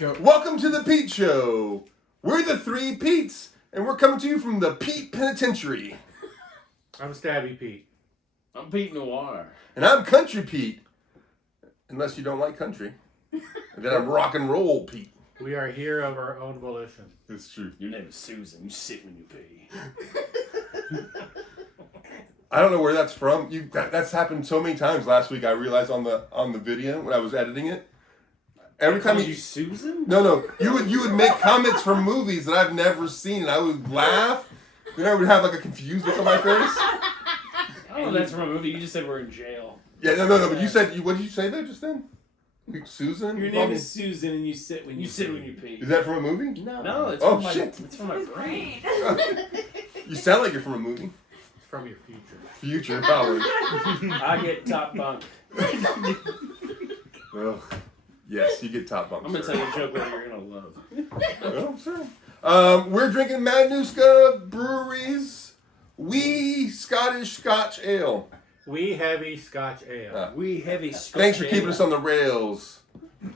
Welcome to the Pete Show. We're the three Petes, and we're coming to you from the Pete Penitentiary. I'm Stabby Pete. I'm Pete Noir. And I'm Country Pete. Unless you don't like country. And then I'm rock and roll Pete. We are here of our own volition. It's true. Your name is Susan. You sit when you pee. I don't know where that's from. That's happened so many times last week. I realized on the video when I was editing it. Every time you Susan? No. You would make comments from movies that I've never seen, and I would laugh. Then I would have like a confused look on my face. Oh, that's from a movie. You just said we're in jail. Yeah, no. But you said what did you say there just then? Susan? Your name is Susan, and you sit when you pee. Is that from a movie? No, it's oh, from my shit. It's from my brain. You sound like you're from a movie. It's from your future. Future, probably. I get top bunk. Ugh. Yes, you get top bunk. I'm gonna tell you a joke that you're gonna love. Oh, sure. We're drinking Matanuska Brewery's wee Scottish Scotch Ale. Wee heavy Scotch ale. We heavy Scotch Thanks for ale. keeping us on the rails,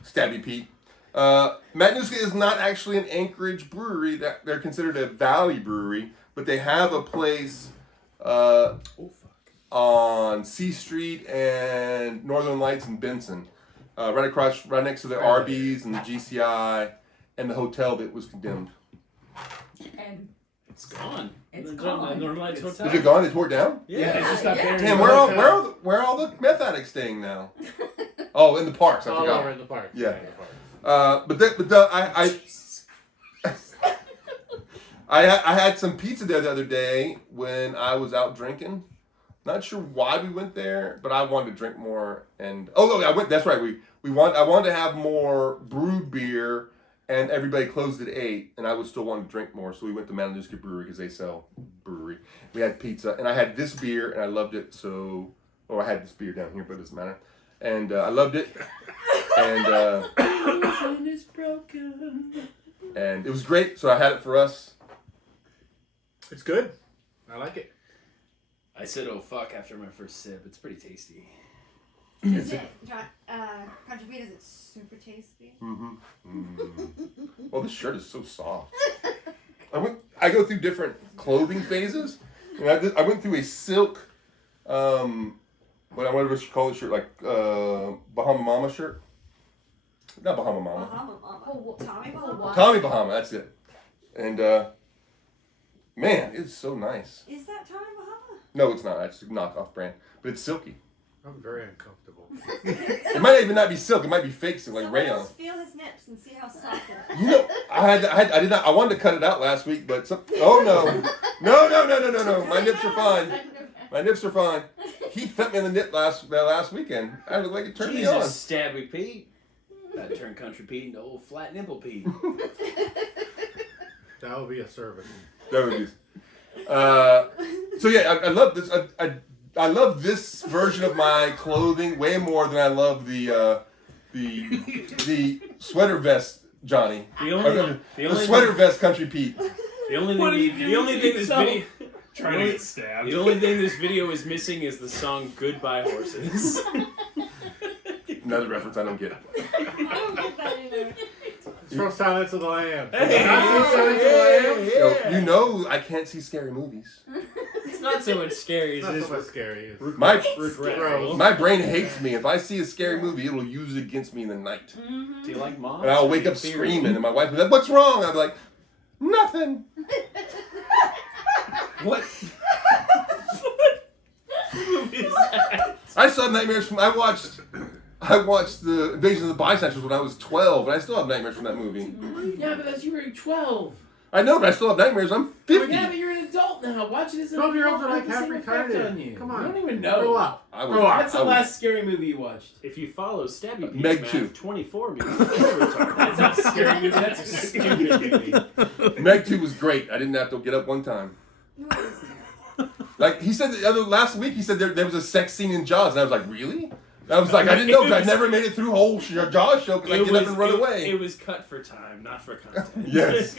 Stabby Pete. Matanuska is not actually an Anchorage brewery. They're considered a valley brewery, but they have a place on C Street and Northern Lights in Benson. Right next to the Arby's and the GCI and the hotel that was condemned. And It's gone. It's The gone. Northern Lights Hotel. Is it gone? They tore it down? Yeah. it's just not there. Damn, where are all the meth addicts staying now? Oh, in the parks. I All forgot. over in the park. Yeah. In the park. I had some pizza there the other day when I was out drinking. Not sure why we went there, but I wanted to drink more. And I went. That's right. I wanted to have more brewed beer, and everybody closed at 8, and I was still wanting to drink more. So we went to Matanuska Brewery because they sell brewery. We had pizza, and I had this beer, and I loved it. I had this beer down here, but it doesn't matter. And I loved it, and is broken. and it was great. So I had it for us. It's good. I like it. I said, "Oh fuck!" after my first sip. It's pretty tasty. Is it, Country Pete, is it super tasty? Well, this shirt is so soft. I go through different clothing phases. And I went through a silk, whatever you call it shirt, like Bahama Mama shirt. Not Bahama Mama. Bahama Mama. Oh, Tommy Bahama. Tommy Bahama, that's it. And man, it's so nice. Is that Tommy Bahama? No, it's not. It's a knockoff brand, but it's silky. I'm very uncomfortable. It might even not be silk. It might be fake silk, like Someone rayon. else feel his nips and see how soft it is. You know, I did not. I wanted to cut it out last week, but oh no! My nips are fine. My nips are fine. He fed me in the nip last weekend. I looked like it turned me on. Jesus, Stabby Pete. That turned Country Pete into old flat nipple Pete. That would be a service. That would be. So yeah, I love this. I love this version of my clothing way more than I love the sweater vest Johnny. The sweater vest Country Pete. The only thing this video Trying to get stabbed. The only thing this video is missing is the song "Goodbye Horses." Another reference I don't get. It's from Silence of the Lambs. Hey, Not seen Silence of the Lambs? You know I can't see scary movies. It's not so much scary It's as not it so is much scary. It's regretful. My brain hates me. If I see a scary movie, it'll use it against me in the night. Do you like moms? And I'll wake up screaming, and my wife will be like, "What's wrong?" I'll be like, "Nothing." What? What movie is that? I still have nightmares from. I watched the Invasion of the Bisexuals when I was 12, and I still have nightmares from that movie. Yeah, but that's you were 12. I know, but I still have nightmares. I'm 50. Yeah, but you're an adult now. Watching this. 12-year-olds are like half effect retarded. on you. Come on. You don't even know. Grow up. I was, Grow up. What's the last scary movie you watched? If you follow Stabby Pete's Meg math, 2. 24 means you're retarded. That's not a scary movie. That's a stupid movie. Meg 2 was great. I didn't have to get up one time. Like he said last week, he said there was a sex scene in Jaws, and I was like, really? I was like, I didn't know because I never made it through whole Jaws show because I get up and run away. It was cut for time, not for content. Yes.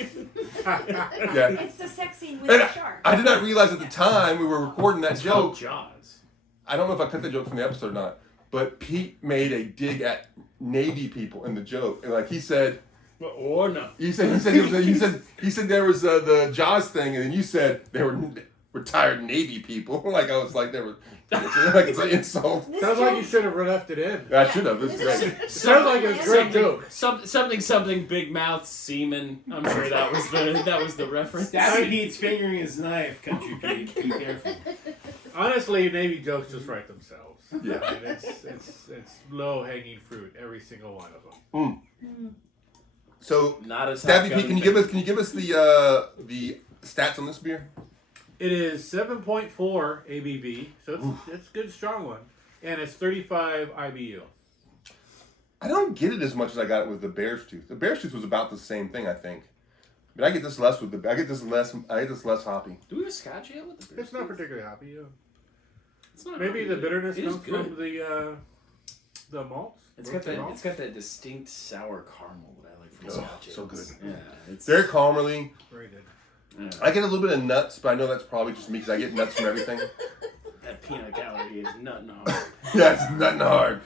Yeah. It's the sex scene with And the shark. I did not realize at the time we were recording that It's called joke. Jaws. I don't know if I cut the joke from the episode or not, but Pete made a dig at Navy people in the joke. And like he said, Or no. He said there was the Jaws thing, and then you said they were retired Navy people. Like I was like they were like it's an insult. Sounds like you should have left it in. I should have. This is great. Sounds like it was a great joke. Something big mouth semen. I'm sure that was the reference. Stabby Pete's fingering his knife, Country Pete. Be careful. Honestly, Navy jokes just write themselves. Yeah. I mean, it's low hanging fruit, every single one of them. So, Not as Stabby Pete, can you give us the stats on this beer? It is 7.4 ABV, so it's a good strong one, and it's 35 IBU. I don't get it as much as I got it with the Bear's Tooth. The Bear's Tooth was about the same thing, I think. But I get this less less hoppy. Do we have Scotch ale with the beer? It's not particularly hoppy. Yeah. It's not Maybe hoppy, the but bitterness it is comes good. from the malts. It's got that distinct sour caramel that I like from Scotch. So good. Yeah, it's Very caramely. Very good. Yeah. I get a little bit of nuts, but I know that's probably just me because I get nuts from everything. That peanut gallery is nutting hard. Yeah, it's nothing hard.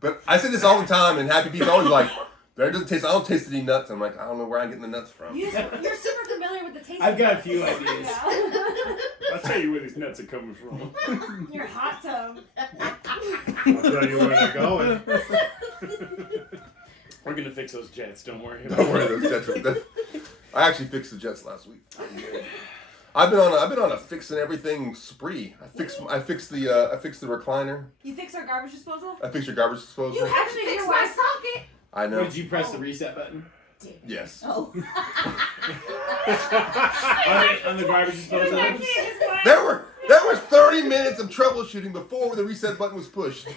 But I say this all the time, and Happy Pete's always like, I don't taste any nuts. I'm like, I don't know where I'm getting the nuts from. You're super familiar with the taste. I've got a of few nuts. ideas. I'll tell you where these nuts are coming from. Your hot tub. I'll tell you where they're going. We're gonna fix those jets. Don't worry. Don't worry, those jets. I actually fixed the jets last week. I've been on a fixing everything spree. I fixed the recliner. You fix our garbage disposal? I fixed your garbage disposal. You actually fixed my socket. I know. Did you press the reset button? Yes. Oh. on the garbage disposal? There was 30 minutes of troubleshooting before the reset button was pushed.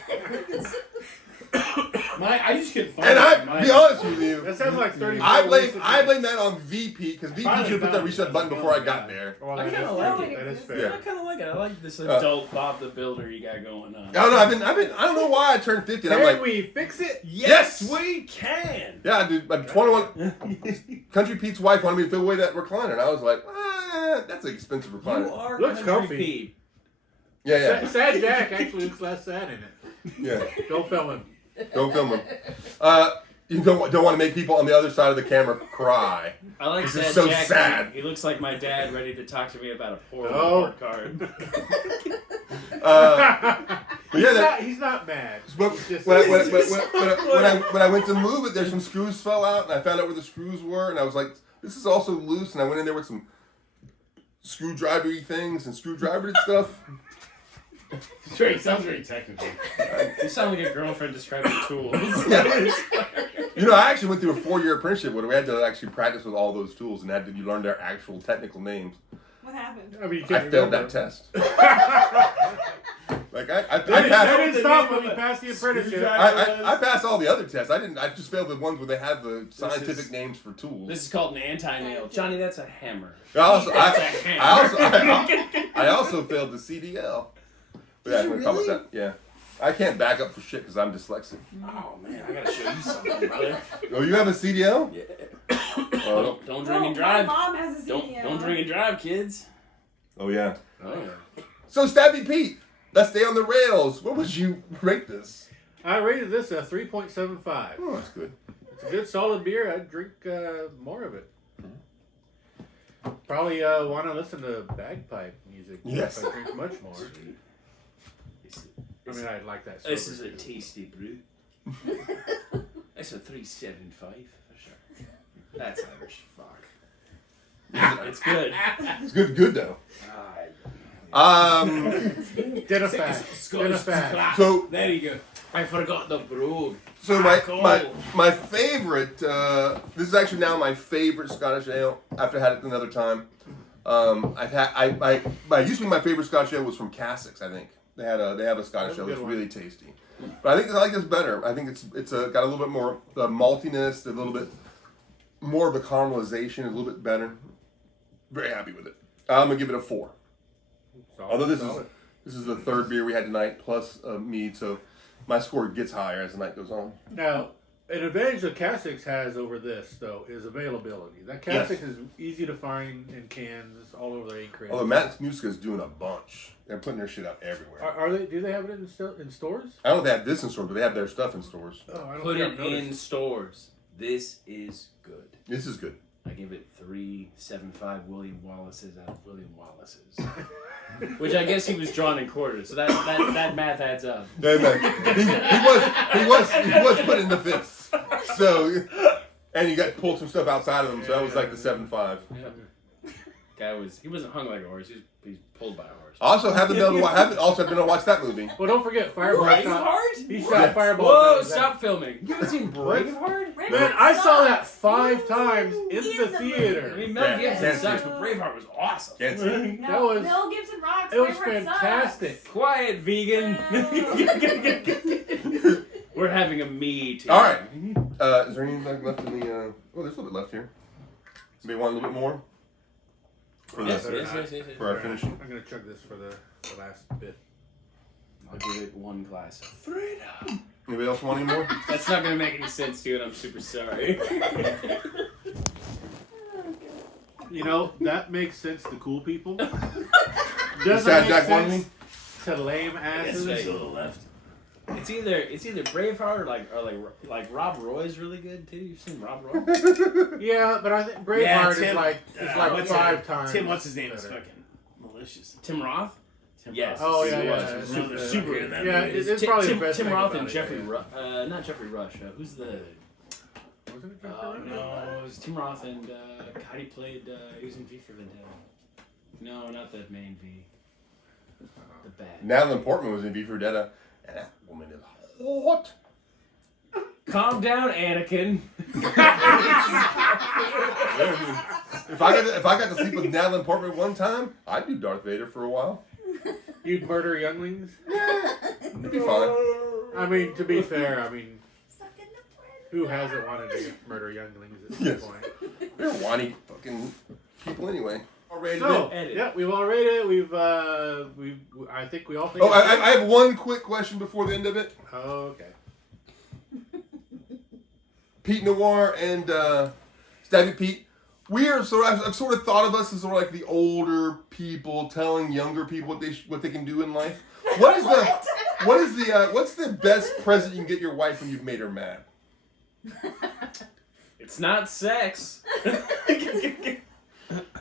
I just couldn't find And it. I be honest with you, That sounds like 30. I blame that on VP because VP should have put that reset button before I got there. Well, I that kinda is like fair. it. That is Yeah. fair. I kind of like it. I like this adult Bob the Builder you got going on. I don't know. I don't know why I turned 50. And I'm Can like, we fix it? yes! we can. Yeah, dude. Like 21. Country Pete's wife wanted me to throw away that recliner, and I was like, that's an expensive You recliner. are Looks Country comfy. Pete. Yeah. Sad Jack actually looks less sad in it. Yeah. Don't film him. Don't film him. You don't want to make people on the other side of the camera cry. I like This that is so Jack. sad. He looks like my dad, ready to talk to me about a poor Oh. report card. But yeah, he's not mad. But He's just- when I went to move it, there's some screws fell out, and I found out where the screws were, and I was like, this is also loose, and I went in there with some screwdriver-y things and screwdriver stuff. It sounds very technical. You sound like a girlfriend describing tools. Yeah. You know, I actually went through a 4-year apprenticeship where we had to actually practice with all those tools, and you learn their actual technical names. What happened? I mean, you I can't failed remember. that test. Like I That passed. didn't stop when we passed the apprenticeship. I passed all the other tests. I just failed the ones where they had the scientific names for tools. This is called an anti-nail. Johnny, that's a hammer. I also failed the CDL. But yeah, I'm gonna talk about that. Yeah, I can't back up for shit because I'm dyslexic. Oh man, I gotta show you something, brother. Oh, you have a CDL? Yeah. Oh, Don't drink and drive. My mom has a Don't drink and drive, kids. oh yeah. Oh yeah. So Stabby Pete, let's stay on the rails. What would you rate this? I rated this a 3.75. Oh, that's good. It's a good solid beer. I'd drink more of it. Probably want to listen to bagpipe music. Yes. If I drink much more. I mean, I'd like that. This sober is a too. tasty brew. That's a 3.75 for sure. That's Irish fuck. It's good. It's good though. Dinner fat. Dinner fat. So There you go. I forgot the brogue. So my favorite, this is actually now my favorite Scottish ale after I had it another time. I used to be my favorite Scottish ale was from Cassocks, I think. They have a Scottish That's a ale good that's one. really tasty. But I think I like this better. I think it's got a little bit more the maltiness, a little bit more of the caramelization, a little bit better. Very happy with it. I'm gonna give it a 4. Solid, Although solid. this is the third beer we had tonight plus mead, so my score gets higher as the night goes on. Now, An advantage that Cassix has over this, though, is availability. That Cassix is easy to find in cans all over the crate. Although Matanuska is doing a bunch. They're putting their shit out everywhere. Are they? Do they have it in stores? I don't know if they have this in stores, but they have their stuff in stores. Oh, I don't Put think it I've in noticed. stores. This is good. This is good. I give it 3.75 William Wallace's out of William Wallace's. Which I guess he was drawn in quarters, so that math adds up. Yeah, man. He was put in the fifths. So, and you got pulled some stuff outside of him, so that was like the 7.5. Guy he wasn't hung like a horse. He's pulled by a horse. Also, haven't been able to watch that movie. Well, don't forget Fireball. Braveheart? He shot Yeah. Fireball. Whoa! Stop filming. You haven't seen Braveheart? Man, I saw that 5 times in the theater. I mean, Mel Gibson Can't sucks, see but Braveheart was awesome. Can't see. That was- Mel Gibson rocks. It was Braveheart fantastic. Quiet, vegan. We're having a me too. All right. Is there anything left in the? Oh, there's a little bit left here. Maybe want a little bit more for Yes, this yes. for our finishing. I'm gonna chug this for the last bit. I'll give it one glass of freedom. Anybody else want any more? That's not gonna make any sense to you, and I'm super sorry. You know, that makes sense to cool people. Besides Doesn't make Jack Wondering? sense to lame asses. to the left. It's either Braveheart or like Rob Roy's really good too. You've seen Rob Roy? Yeah, but I think Braveheart Yeah, is Tim- like what's 5 it? times. Tim, what's his name? Is better. fucking malicious. Tim Roth? Tim Yes. Roth. Oh yeah, He yeah. was. No, they're super good in that Yeah, movie. it's probably Tim, the best Tim thing Roth about and it, Jeffrey yeah. not Jeffrey Rush. Who's the? Wasn't it Jeffrey Oh Rush? no, it was Tim Roth and God, he played. He was in V for Vendetta. No, not the main V. The bad. Natalie Portman was in V for Vendetta, and that woman is hot. Calm down, Anakin. If I got to sleep with Natalie Portman one time, I'd do Darth Vader for a while. You'd murder younglings? It'd be fine. I mean, to be fair, I mean, Stuck in the bread. who hasn't wanted to murder younglings at Yes. some point? They're whiny fucking people anyway. Already So, Edit. yeah, we've all rated it. I think we all think. Oh, I have one quick question before the end of it. Oh, okay. Pete Noir and Stabby Pete. I've sort of thought of us as sort of like the older people telling younger people what they can do in life. What's the best present you can get your wife when you've made her mad? It's not sex.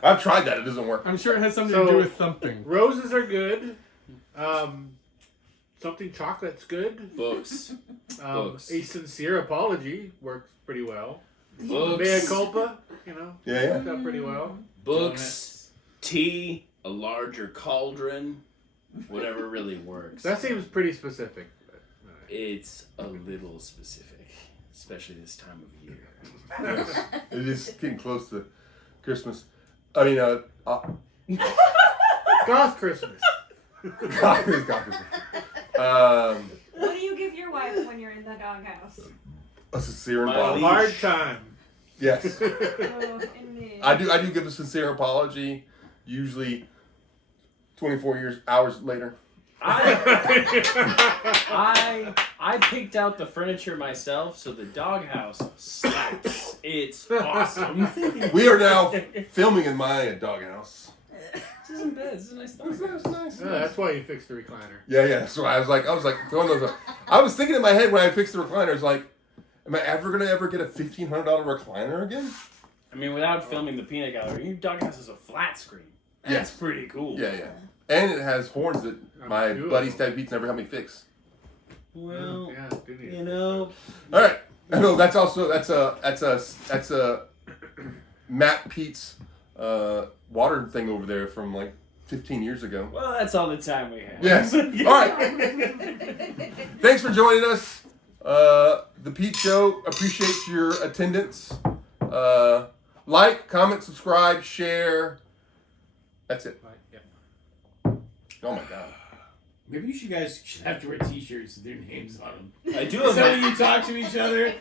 I've tried that. It doesn't work. I'm sure it has something So- to do with something. Roses are good. Something chocolate's good. Books. Books. A sincere apology works pretty well. Books. Mea culpa, you know, Yeah. works out pretty well. Books. Tea. A larger cauldron. Whatever really works. That seems pretty specific. But, It's a little specific, especially this time of year. It is getting close to Christmas. I mean, Goth Christmas. God, Christmas. What do you give your wife when you're in the doghouse? A sincere My apology. Hard time. Yes, Oh, indeed. I do give a sincere apology. Usually, 24 hours later. I picked out the furniture myself, so the doghouse slaps. It's awesome. We are now filming in my doghouse. This isn't bad. This is a nice That's doghouse. nice. Oh, that's why you fixed the recliner. Yeah. So I was like throwing those. I was thinking in my head when I fixed the recliner, it's like, am I ever gonna get a $1,500 recliner again? I mean, without filming the peanut gallery, your doghouse is a flat screen. That's Yes. pretty cool. Yeah. And it has horns that my Cool. buddy Stabby Pete's never helped me fix. Well, Yeah, do need you to know, All right. No, that's a Matt Pete's water thing over there from like 15 years ago. well, that's all the time we have. Yes. All right. Thanks for joining us. The Pete Show. Appreciate your attendance. Like, comment, subscribe, share. That's it. Right, yeah. Oh my God. Maybe you guys should have to wear T-shirts with their names on them. I do have So when you talk to each other,